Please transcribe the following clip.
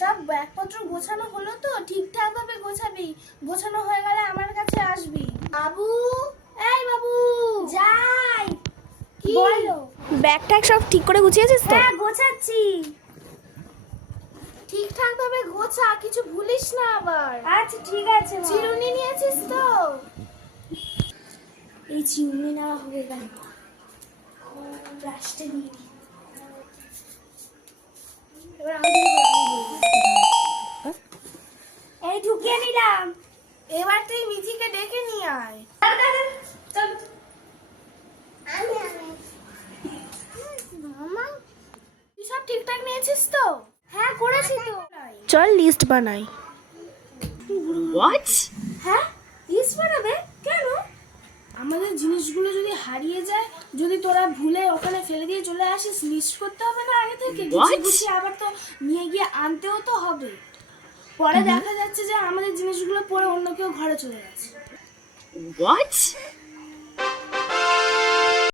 সব ব্যাগপত্র গোছানো হলো তো? ঠিকঠাক ভাবে গোছাবি, গোছানো হয়ে গেলে আমার কাছে আসবি। বাবু, এই বাবু, যাই। কি বলো? ব্যাগ ট্যাগ সব ঠিক করে গুছিয়েছিস তো? হ্যাঁ, গোছাচ্ছি। ঠিকঠাক ভাবে গোছা, কিছু ভুলিস না আবার। আচ্ছা ঠিক আছে মা। চিরুনি নিয়েছিস তো? এই চিমনি নেওয়া হবে কেন? ব্রাশটা নিয়ে নি। এবার আমি এই ঢুকিয়ে নিলাম। এবার তুই মিঠিকে ডেকে নিয়ে আয়। চল। মামা, তুই সব ঠিকঠাক নিয়েছিস তো? হ্যাঁ করেছি তো। চল লিস্ট বানাই। হ্যাঁ লিস্ট বানাবে কেন? আমাদের জিনিসগুলো যদি হারিয়ে যায়, যদি তোরা ভুলে ওখানে ফেলে দিয়ে চলে আসিস, লিস্ট করতে হবে না আগে থেকে? গুছিয়ে গুছিয়ে আবার তো নিয়ে গিয়ে আনতেও তো হবে। পরে দেখা যাচ্ছে যে আমাদের জিনিসগুলো পরে অন্য কেউ ঘরে চলে গেছে।